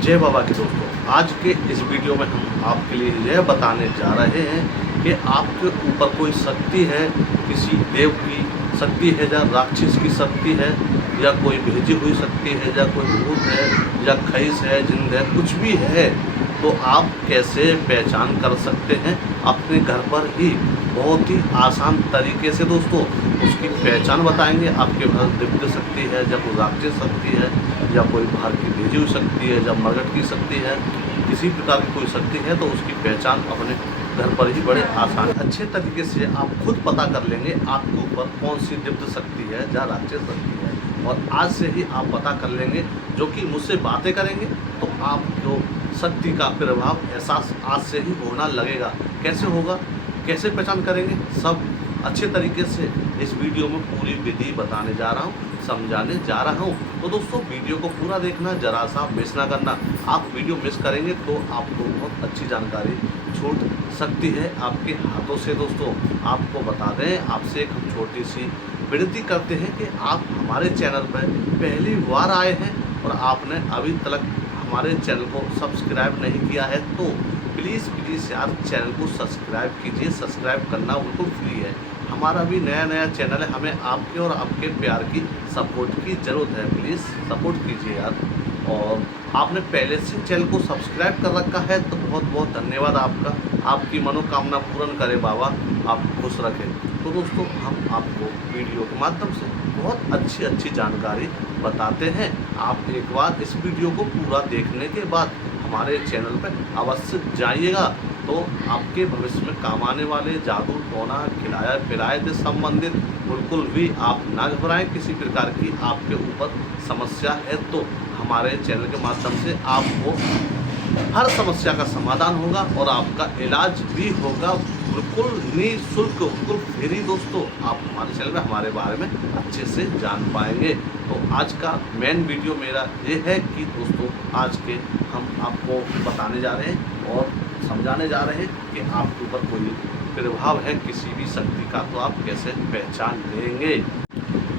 जय बाबा के दोस्तों, आज के इस वीडियो में हम आपके लिए यह बताने जा रहे हैं कि आपके ऊपर कोई शक्ति है, किसी देव की शक्ति है या राक्षस की शक्ति है या कोई भेजी हुई शक्ति है या कोई भूत है या खईस है, जिंद है, कुछ भी है तो आप कैसे पहचान कर सकते हैं अपने घर पर ही बहुत ही आसान तरीके से। दोस्तों उसकी पहचान बताएंगे। आपके पास दिव्य शक्ति है या कोई राक्षस शक्ति है या कोई बाहर की भेजी हुई शक्ति है या मरगट की शक्ति है, किसी प्रकार की कोई शक्ति है तो उसकी पहचान अपने घर पर ही बड़े आसान अच्छे तरीके से आप खुद पता कर लेंगे आपके ऊपर कौन सी दिव्य शक्ति है या राक्षस शक्ति है। और आज से ही आप पता कर लेंगे, जो कि मुझसे बातें करेंगे तो आपको शक्ति का प्रभाव एहसास आज से ही होना लगेगा। कैसे होगा, कैसे पहचान करेंगे, सब अच्छे तरीके से इस वीडियो में पूरी विधि बताने जा रहा हूँ, समझाने जा रहा हूँ। तो दोस्तों वीडियो को पूरा देखना, जरा सा मिस ना करना। आप वीडियो मिस करेंगे तो आपको बहुत अच्छी जानकारी छूट सकती है आपके हाथों से। दोस्तों आपको बता दें, आपसे एक हम छोटी सी विनती करते हैं कि आप हमारे चैनल पर पहली बार आए हैं और आपने अभी तक हमारे चैनल को सब्सक्राइब नहीं किया है तो प्लीज़ यार चैनल को सब्सक्राइब कीजिए। सब्सक्राइब करना बिल्कुल फ्री है। हमारा भी नया चैनल है, हमें आपके और आपके प्यार की सपोर्ट की ज़रूरत है। प्लीज़ सपोर्ट कीजिए यार। और आपने पहले से चैनल को सब्सक्राइब कर रखा है तो बहुत बहुत धन्यवाद आपका। आपकी मनोकामना पूर्ण करे बाबा, आप खुश रखें। तो दोस्तों हम आपको वीडियो के माध्यम से बहुत अच्छी जानकारी बताते हैं। आप एक बार इस वीडियो को पूरा देखने के बाद हमारे चैनल पर अवश्य जाइएगा तो आपके भविष्य में काम आने वाले जादू टोना खिलाया पिलाए से संबंधित बिल्कुल भी आप ना घबराएं। किसी प्रकार की आपके ऊपर समस्या है तो हमारे चैनल के माध्यम से आपको हर समस्या का समाधान होगा और आपका इलाज भी होगा बिल्कुल निःशुल्क, बिल्कुल फ्री। दोस्तों आप हमारे चैनल में हमारे बारे में अच्छे से जान पाएंगे। तो आज का मेन वीडियो मेरा ये है कि दोस्तों आज के हम आपको बताने जा रहे हैं और समझाने जा रहे हैं कि आपके ऊपर कोई प्रभाव है किसी भी शक्ति का तो आप कैसे पहचान लेंगे।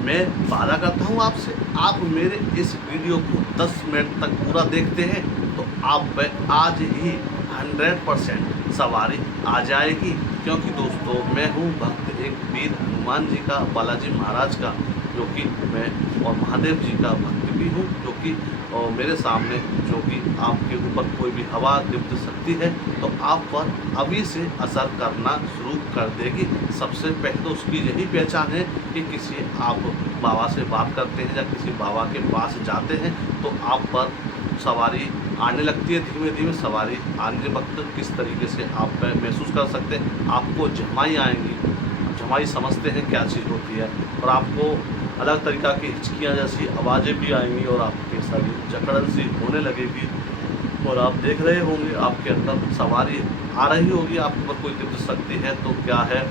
मैं वादा करता हूँ आपसे, आप मेरे इस वीडियो को 10 मिनट तक पूरा देखते हैं तो आप पे आज ही 100% सवारी आ जाएगी। क्योंकि दोस्तों मैं हूँ भक्त एक वीर हनुमान जी का, बालाजी महाराज का, जो कि मैं और महादेव जी का भक्त भी हूँ, जो कि और मेरे सामने जो कि आपके ऊपर कोई भी हवा दिव्य शक्ति है तो आप पर अभी से असर करना शुरू कर देगी। सबसे पहले तो उसकी यही पहचान है कि किसी आप बाबा से बात करते हैं या किसी बाबा के पास जाते हैं तो आप पर सवारी आने लगती है। धीमे धीमे सवारी आने वक्त किस तरीके से आप महसूस कर सकते हैं, आपको झमाई आएंगी। झमाई समझते हैं क्या चीज़ होती है। और आपको अलग तरीक़ा की हिचकियाँ जैसी आवाज़ें भी आएंगी और आपके शरीर जकड़न सी होने लगेगी और आप देख रहे होंगे आपके अंदर सवारी आ रही होगी। आपके ऊपर कोई दिव्य शक्ति है तो क्या है,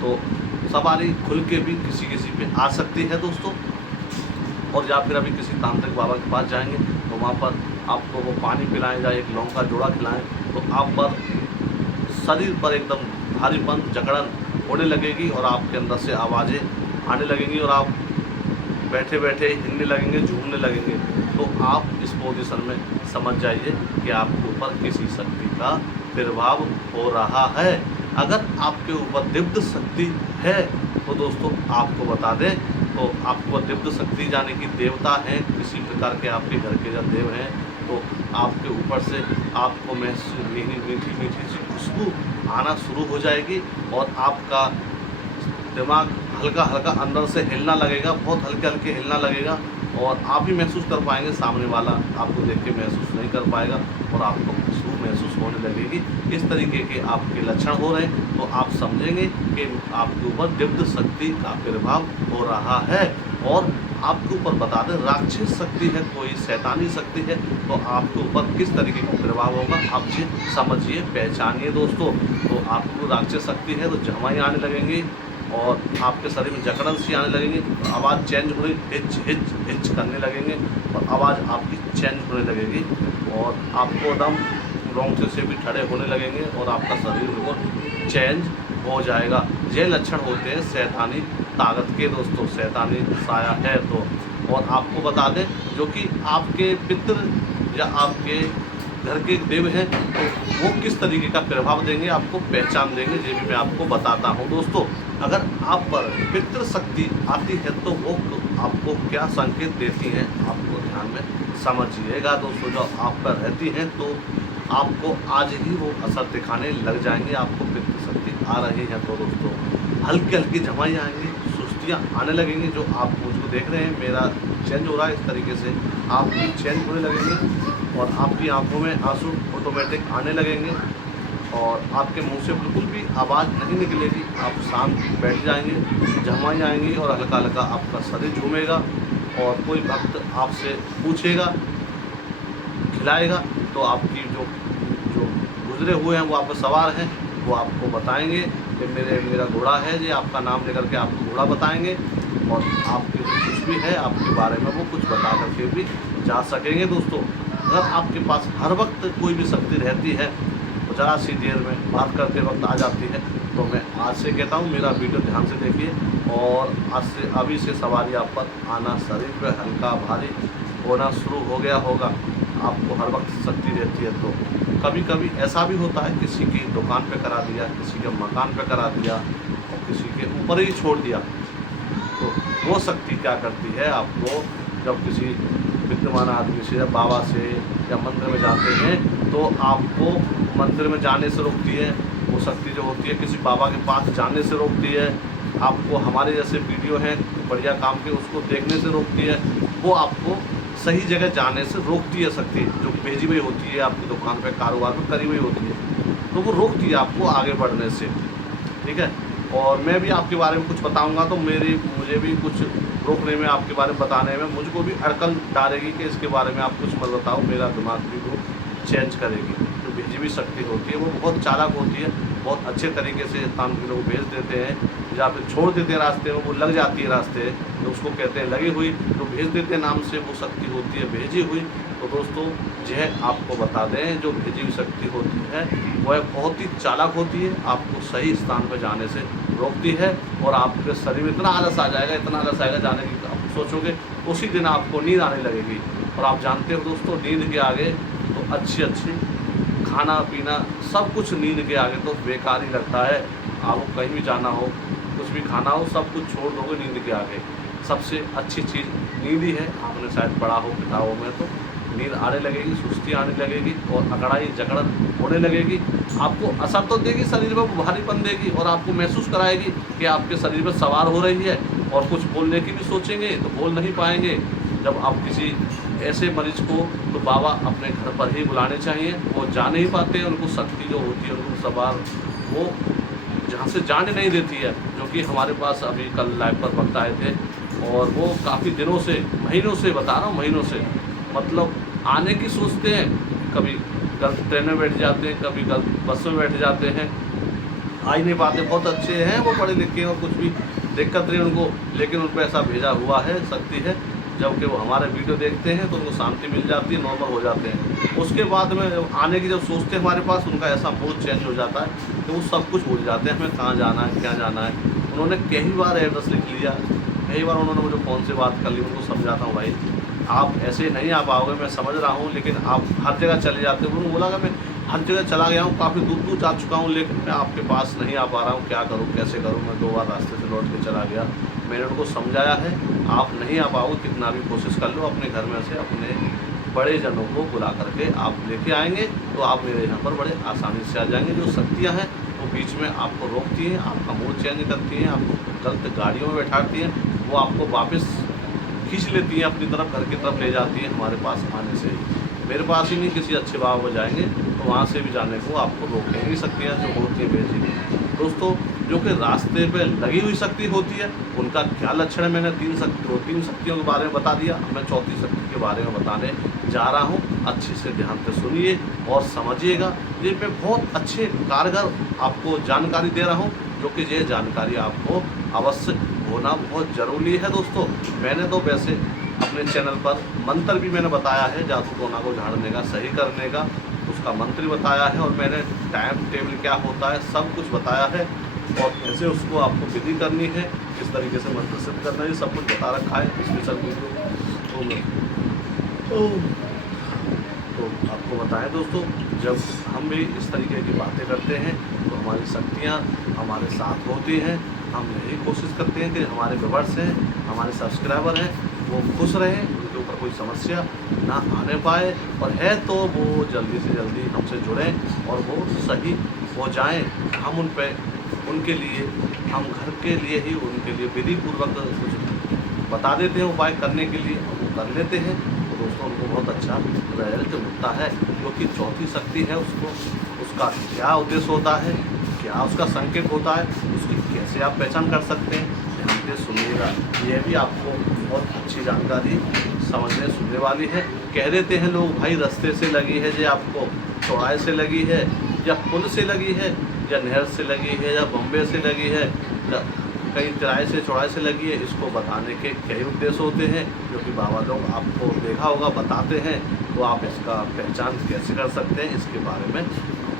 तो सवारी खुल के भी किसी पे आ सकती है दोस्तों। और या फिर अभी किसी तांत्रिक बाबा के पास जाएंगे तो वहाँ पर आपको वो पानी पिलाएं या एक लौंग का जोड़ा खिलाएं तो आप पर शरीर पर एकदम भारीपन जकड़न होने लगेगी और आपके अंदर से आवाज़ें आने लगेंगी और आप बैठे बैठे हिलने लगेंगे, झूमने लगेंगे। तो आप इस पोजीशन में समझ जाइए कि आपके ऊपर किसी शक्ति का प्रभाव हो रहा है। अगर आपके ऊपर दिव्य शक्ति है तो दोस्तों आपको बता दें तो आपको दिव्य शक्ति यानी कि देवता हैं, किसी प्रकार के आपके घर के जब देव हैं तो आपके ऊपर से आपको महसूस मीठी सी खुशबू आना शुरू हो जाएगी और आपका दिमाग हल्का अंदर से हिलना लगेगा, बहुत हल्के हिलना लगेगा और आप ही महसूस कर पाएंगे, सामने वाला आपको देख के महसूस नहीं कर पाएगा और आपको खुशबू महसूस होने लगेगी। इस तरीके के आपके लक्षण हो रहे हैं तो आप समझेंगे कि आपके ऊपर दिव्य शक्ति का प्रभाव हो रहा है। और आपके ऊपर बता दें राक्षस शक्ति है, कोई शैतानी शक्ति है तो आपके ऊपर किस तरीके का प्रभाव होगा आप जी समझिए, पहचानिए दोस्तों। तो आपको राक्षस शक्ति है तो झमाई आने लगेंगी और आपके शरीर में जकड़न सी आने लगेंगी, आवाज़ चेंज हो रही, हिच करने लगेंगे और आवाज़ आपकी चेंज होने लगेगी और आपको एकदम रोंगटे से भी ठड़े होने लगेंगे और आपका शरीर बिल्कुल चेंज हो जाएगा। ये लक्षण होते हैं शैतानी ताकत के दोस्तों, शैतानी साया है तो। और आपको बता दें जो कि आपके पितृ या आपके घर के देव हैं तो वो किस तरीके का प्रभाव देंगे, आपको पहचान देंगे, ये भी मैं आपको बताता हूँ। दोस्तों, अगर आप पर पितृ शक्ति आती है तो वो आपको क्या संकेत देती हैं, आपको ध्यान में समझिएगा। दोस्तों, जो आप पर रहती हैं तो आपको आज ही वो असर दिखाने लग जाएंगे। आपको पितृ शक्ति आ रही है तो दोस्तों हल्की हल्की झमाई आएंगी, सुस्तियाँ आने लगेंगी। जो आप मुझको देख रहे हैं, मेरा चेंज हो रहा है, इस तरीके से आप भी चेंज होने लगेंगे और आपकी आंखों में आंसू ऑटोमेटिक आने लगेंगे और आपके मुंह से बिल्कुल भी आवाज़ नहीं निकलेगी। आप शांत बैठ जाएंगे, झमाई आएंगी और हल्का हल्का आपका शरीर झूमेगा और कोई भक्त आपसे पूछेगा, खिलाएगा तो आपकी जो जो गुजरे हुए हैं वो आप पर सवार हैं, वो आपको बताएंगे कि मेरा घोड़ा है, ये आपका नाम लेकर के आपको घोड़ा बताएंगे और आपके जो कुछ भी है आपके बारे में वो कुछ बता करके भी जा सकेंगे। दोस्तों, अगर आपके पास हर वक्त कोई भी शक्ति रहती है तो ज़रा सी देर में बात करते वक्त आ जाती है, तो मैं आज से कहता हूँ मेरा वीडियो ध्यान से देखिए और आज से अभी से सवारी आप पर आना, शरीर पर हल्का भारी होना शुरू हो गया होगा। आपको हर वक्त शक्ति रहती है तो कभी कभी ऐसा भी होता है, किसी की दुकान पे करा दिया, किसी के मकान पे करा दिया और किसी के ऊपर ही छोड़ दिया, तो वो शक्ति क्या करती है, आपको जब किसी विद्यमान आदमी से या बाबा से या मंदिर में जाते हैं तो आपको मंदिर में जाने से रोकती है। वो शक्ति जो होती है किसी बाबा के पास जाने से रोकती है, आपको हमारे जैसे वीडियो हैं बढ़िया काम के उसको देखने से रोकती है, वो आपको सही जगह जाने से रोकती है। शक्ति जो भेजी हुई होती है आपकी दुकान पे कारोबार में करी हुई होती है तो वो रोकती है आपको आगे बढ़ने से, ठीक है। और मैं भी आपके बारे में कुछ बताऊंगा तो मुझे भी कुछ रोकने में, आपके बारे में बताने में मुझको भी अड़कन डालेगी कि इसके बारे में आप कुछ मत बताओ, मेरा दिमाग भी वो चेंज करेगी। जो भेजी हुई शक्ति होती है वो बहुत चालाक होती है, बहुत अच्छे तरीके से काम के लोग भेज देते हैं या फिर छोड़ देते हैं रास्ते में, वो लग जाती है रास्ते तो उसको कहते हैं लगी हुई, तो भेज देते हैं नाम से वो शक्ति होती है भेजी हुई। तो दोस्तों, यह आपको बता दें जो भेजी हुई शक्ति होती है वह बहुत ही चालाक होती है, आपको सही स्थान पर जाने से रोकती है और आपके शरीर में इतना आलस आ जाएगा, इतना आलस आएगा जाने की, आप सोचोगे उसी दिन आपको नींद आने लगेगी। और आप जानते हो दोस्तों, नींद के आगे तो अच्छी खाना पीना सब कुछ नींद के आगे तो बेकार ही लगता है। आपको कहीं भी जाना हो, कुछ भी खाना हो, सब कुछ छोड़ दोगे नींद के आगे। सबसे अच्छी चीज़ नींद ही है। आपने शायद पढ़ा हो किताबों में, तो नींद आने लगेगी, सुस्ती आने लगेगी और अकड़ाई जकड़न होने लगेगी। आपको असर तो देगी, शरीर में भारीपन देगी और आपको महसूस कराएगी कि आपके शरीर में सवार हो रही है। और कुछ बोलने की भी सोचेंगे तो बोल नहीं पाएंगे। जब आप किसी ऐसे मरीज को तो बाबा अपने घर पर ही बुलाने चाहिए, वो जा नहीं पाते हैं, उनको शक्ति जो होती है उनको सवार वो जहाँ से जाने नहीं देती है। जो कि हमारे पास अभी कल लाइव पर वक्त आए थे और वो काफ़ी दिनों से, महीनों से, बता रहा हूँ महीनों से, मतलब आने की सोचते हैं, कभी गलत ट्रेन में बैठ जाते हैं, कभी गलत बस में बैठ जाते हैं, आ ही नहीं पाते। बहुत अच्छे हैं वो, पढ़े लिखे और कुछ भी दिक्कत नहीं उनको, लेकिन उन पर ऐसा भेजा हुआ है, शक्ति है। जबकि वो हमारे वीडियो देखते हैं तो उनको शांति मिल जाती है, नॉर्मल हो जाते हैं। उसके बाद में आने की जब सोचते हैं हमारे पास, उनका ऐसा मूड चेंज हो जाता है कि वो सब कुछ भूल जाते हैं, हमें कहाँ जाना है, क्या जाना है। उन्होंने कई बार एड्रेस लिख लिया, कई बार उन्होंने मुझे फ़ोन से बात कर ली। उनको समझाता हूँ भाई आप ऐसे नहीं आ पाओगे, मैं समझ रहा हूँ, लेकिन आप हर जगह चले जाते हो। उन्होंने बोला कि मैं हर जगह चला गया हूँ, काफ़ी दूर दूर जा चुका हूँ, लेकिन मैं आपके पास नहीं आ पा रहा हूँ, क्या करूँ, कैसे करूँ। मैं 2 बार रास्ते से लौट के चला गया। मैंने उनको समझाया है आप नहीं आ पाओगे, कितना भी कोशिश कर लो, अपने घर में से अपने बड़े जनों को बुला करके आप लेके आएंगे तो आप मेरे यहाँ पर बड़े आसानी से आ जाएंगे। जो शक्तियाँ हैं वो बीच में आपको रोकती हैं, आपका मूड चेंज करती हैं, आपको गलत गाड़ियों में बैठाती हैं, वो आपको वापस खींच लेती हैं अपनी तरफ, घर की तरफ ले जाती हैं हमारे पास आने से। मेरे पास ही नहीं, किसी अच्छे बाबा पर जाएंगे तो वहाँ से भी जाने को आपको रोकेंगी शक्तियाँ जो होती हैं भेजी। दोस्तों, जो कि रास्ते पे लगी हुई शक्ति होती है उनका क्या लक्षण है, मैंने 3 शक्तियों के बारे में बता दिया। मैं चौथी शक्ति के बारे में बताने जा रहा हूँ। अच्छे से ध्यान से सुनिए और समझिएगा। ये मैं बहुत अच्छे कारगर आपको जानकारी दे रहा हूँ, जो कि ये जानकारी आपको अवश्य होना बहुत ज़रूरी है। दोस्तों, मैंने तो वैसे अपने चैनल पर मंत्र भी मैंने बताया है, जादू टोना को झाड़ने का, सही करने का, उसका मंत्र बताया है और मैंने टाइम टेबल क्या होता है सब कुछ बताया है और कैसे उसको आपको विधि करनी है, किस तरीके से मंत्र सिद्ध करना है, सब कुछ बता रखा है स्पेशल वीडियो। आपको बताएं दोस्तों, जब हम भी इस तरीके की बातें करते हैं तो हमारी शक्तियाँ हमारे साथ होती हैं। हम यही कोशिश करते हैं कि हमारे व्यूअर्स हैं, हमारे सब्सक्राइबर हैं, वो खुश रहें, उनके ऊपर कोई समस्या ना आने पाए, और है तो वो जल्दी से जल्दी हमसे जुड़ें और वो सही हो जाएं। हम उन पे उनके लिए, हम घर के लिए ही उनके लिए विधि पूर्वक कुछ बता देते हैं उपाय करने के लिए, और वो कर लेते हैं तो दोस्तों उनको बहुत अच्छा रिजल्ट मिलता है। क्योंकि चौथी शक्ति है, उसका क्या उद्देश्य होता है, क्या उसका संकेत होता है, उसकी कैसे आप पहचान कर सकते हैं, ध्यान से सुनिएगा। यह भी आपको बहुत अच्छी जानकारी समझने सुनने वाली है। कह देते हैं लोग भाई रास्ते से लगी है, जो आपको चौराहे से लगी है, या पुल से लगी है, या नहर से लगी है, या बम्बे से लगी है, या कहीं तिराहे से चौराहे से लगी है। इसको बताने के कई उद्देश्य होते हैं, क्योंकि बाबा लोग आपको देखा होगा बताते हैं, तो आप इसका पहचान कैसे कर सकते हैं इसके बारे में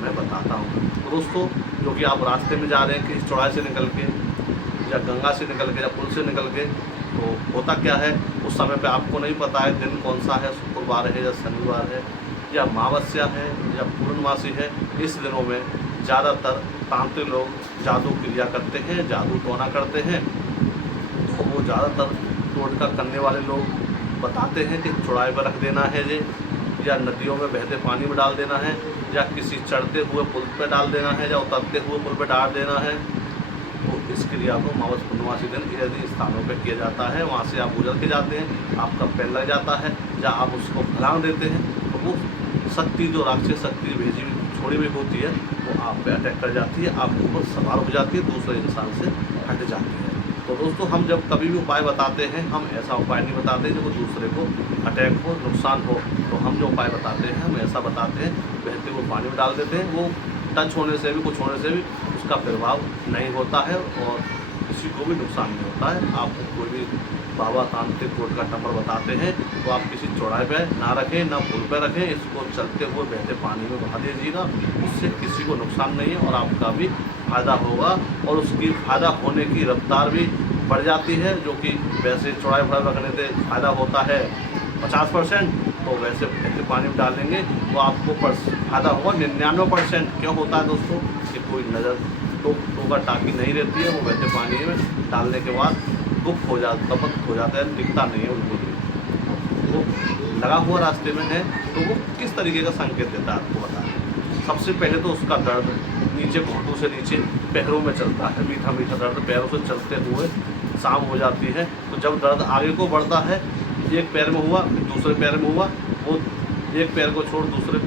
मैं बताता हूँ। तो दोस्तों, जो कि आप रास्ते में जा रहे हैं कि चौराहे से निकल के, या गंगा से निकल के, या पुल से निकल के, तो होता क्या है उस समय पे आपको नहीं पता है दिन कौन सा है, शुक्रवार है या शनिवार है, या अमावस्या है या पूर्णमासी है। इस दिनों में ज़्यादातर तांत्रिक लोग जादू क्रिया करते हैं, जादू टोना करते हैं। तो वो ज़्यादातर टोटका करने वाले लोग बताते हैं कि चौराहे पर रख देना है जे, या नदियों में बहते पानी में डाल देना है, या किसी चढ़ते हुए पुल पर डाल देना है, या उतरते हुए पुल पर डाल देना है। तो इस क्रिया को अमावस पूर्णमासी दिन यदि स्थानों पर किया जाता है, वहाँ से आप गुजर के जाते हैं, आपका पैर लग जाता है, या आप उसको फलांग देते हैं, तो वो शक्ति, जो राक्षस शक्ति भेजी हुई छोड़ी हुई होती है, वो आप पे अटैक कर जाती है, आपके ऊपर सवार हो जाती है, दूसरे इंसान से हट जाती है। तो दोस्तों, हम जब कभी भी उपाय बताते हैं, हम ऐसा उपाय नहीं बताते जो दूसरे को अटैक हो, नुकसान हो। तो हम जो उपाय बताते हैं, हम ऐसा बताते हैं, बहते हुए पानी में डाल देते हैं, वो टच होने से भी, कुछ होने से भी उसका प्रभाव नहीं होता है, और किसी को भी नुकसान नहीं होता है। आपको कोई भी बाबा तांत्रिक कोड का नंबर बताते हैं, तो आप किसी चौराहे पे ना रखें, ना पुल पे रखें, इसको चलते हुए बहते पानी में बहा दीजिएगा। उससे किसी को नुकसान नहीं है, और आपका भी फ़ायदा होगा, और उसकी फ़ायदा होने की रफ्तार भी बढ़ जाती है। जो कि वैसे चौराहे पर रखने से फ़ायदा होता है 50%, तो वैसे बहते पानी में डालेंगे तो आपको फ़ायदा होगा 99%। क्यों होता है दोस्तों, कि कोई नज़र टोका टाकी नहीं रहती है, वो बहते पानी में डालने के बाद गुप्त हो जाता, खपत हो जाता है, दिखता नहीं है उनको भी। वो लगा हुआ रास्ते में है, तो वो किस तरीके का संकेत देता है आपको बता दें। सबसे पहले तो उसका दर्द नीचे, घुटनों से नीचे पैरों में चलता है, मीठा मीठा दर्द पैरों से चलते हुए शाम हो जाती है। तो जब दर्द आगे को बढ़ता है, एक पैर में हुआ, फिर दूसरे पैर में हुआ, वो एक पैर को छोड़ दूसरे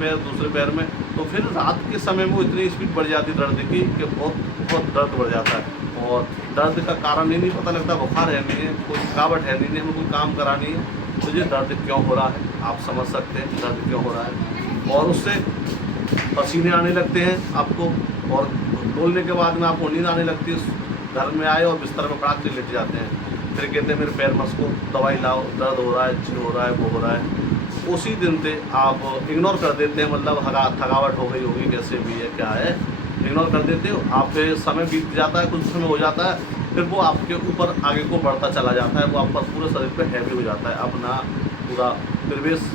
पैर में, तो फिर रात के समय में वो इतनी स्पीड बढ़ जाती है दर्द की कि बहुत दर्द बढ़ जाता है, और दर्द का कारण ही नहीं पता लगता। बुखार है नहीं है, कोई थकावट है नहीं है, हमें कोई काम करानी है, तो ये दर्द क्यों हो रहा है आप समझ सकते हैं, दर्द क्यों हो रहा है। और उससे पसीने आने लगते हैं आपको, और डोलने के बाद में आपको नींद आने लगती है। घर में आए और बिस्तर में पड़ाक से लेट जाते हैं, फिर कहते हैं मेरे पैर मस्को, दवाई लाओ, दर्द हो रहा है, चिर हो रहा है, वो हो रहा है। उसी दिन से आप इग्नोर कर देते हैं, मतलब थकावट हो गई होगी, कैसे भी है, क्या है, इग्नोर कर देते हो आप। समय बीत जाता है, कुछ समय हो जाता है, फिर वो आपके ऊपर आगे को बढ़ता चला जाता है, वो आप पर पूरे शरीर पे हैवी हो जाता है, अपना पूरा प्रवेश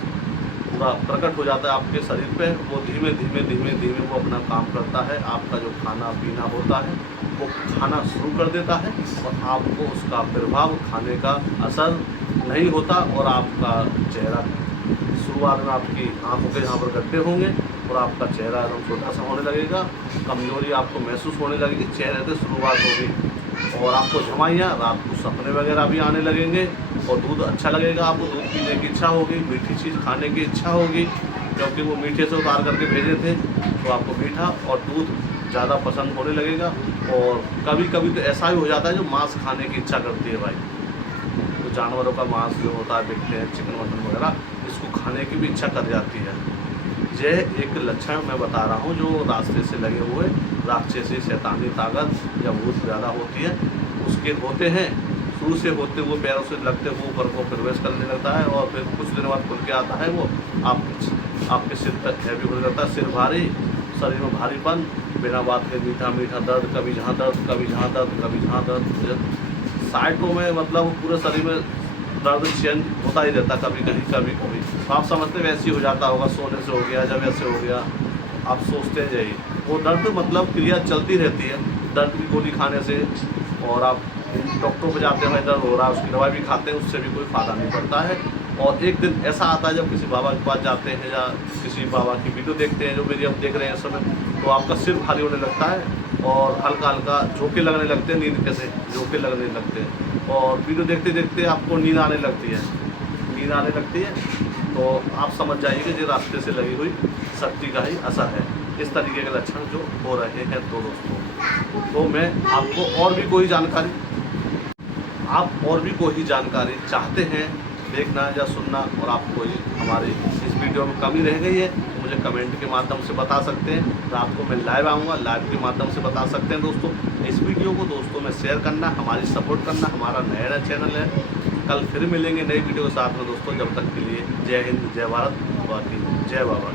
पूरा प्रकट हो जाता है आपके शरीर पे। वो धीमे धीमे वो अपना काम करता है, आपका जो खाना पीना होता है वो खाना शुरू कर देता है, और आपको उसका प्रभाव, खाने का असर नहीं होता, और आपका चेहरा शुरुआत में आपकी आंखों के यहाँ पर गड्ढे होंगे, और आपका चेहरा एकदम छोटा सा होने लगेगा, कमजोरी आपको महसूस होने लगेगी, चेहरे से शुरुआत होगी, और आपको झमाइयाँ, रात को सपने वगैरह भी आने लगेंगे, और दूध अच्छा लगेगा, आपको दूध पीने की इच्छा होगी, मीठी चीज़ खाने की इच्छा होगी, क्योंकि वो मीठे से उतार करके भेजे थे, तो आपको मीठा और दूध ज़्यादा पसंद होने लगेगा। और कभी कभी तो ऐसा भी हो जाता है जो मांस खाने की इच्छा करती है भाई, तो जानवरों का मांस जो होता है बिकते हैं, चिकन मटन वगैरह, इसको खाने की भी इच्छा कर जाती है। यह एक लक्षण मैं बता रहा हूँ, जो रास्ते से लगे हुए राक्षसी शैतानी ताकत या भूत ज़्यादा होती है उसके होते हैं। शुरू से होते हुए पैरों से लगते हुए ऊपर को प्रवेश करने लगता है, और फिर कुछ दिन बाद खुल के आता है, वो आपके सिर तक हैवी होने लगता है, सिर भारी, शरीर में भारीपन, बिना बात के मीठा मीठा दर्द, कभी जहाँ दर्द, कभी जहाँ दर्द, कभी जहाँ दर्द, साइडों में, मतलब पूरे शरीर में दर्द चेंज होता ही रहता कभी कहीं कभी कभी। तो आप समझते वैसे ही हो जाता होगा, सोने से हो गया, जब ऐसे हो गया, आप सोचते हैं यही वो दर्द मतलब क्रिया चलती रहती है दर्द की गोली खाने से। और आप डॉक्टर पर जाते हैं, दर्द हो रहा है, उसकी दवाई भी खाते हैं, उससे भी कोई फ़ायदा नहीं पड़ता है। और एक दिन ऐसा आता है जब किसी बाबा के पास जाते हैं या किसी बाबा की वीडियो देखते हैं, जो मेरी हम देख रहे हैं इस समय, तो आपका सिर भारी होने लगता है और हल्का हल्का झोंके लगने लगते हैं, नींद कैसे झोंके लगने लगते हैं, और वीडियो देखते देखते आपको नींद आने लगती है, नींद आने लगती है। तो आप समझ जाइए कि ये रास्ते से लगी हुई शक्ति का ही असर है। इस तरीके के लक्षण जो हो रहे हैं तो दोस्तों, तो मैं आपको और भी कोई जानकारी, आप और भी कोई जानकारी चाहते हैं देखना या सुनना, और आपको हमारी इस वीडियो में कमी रह गई है, मुझे कमेंट के माध्यम से बता सकते हैं। रात को मैं लाइव आऊँगा, लाइव के माध्यम से बता सकते हैं दोस्तों। इस वीडियो को दोस्तों में शेयर करना, हमारी सपोर्ट करना, हमारा नया चैनल है। कल फिर मिलेंगे नई वीडियो के साथ में दोस्तों। जब तक के लिए जय हिंद, जय भारत, बाकी जय बाबा।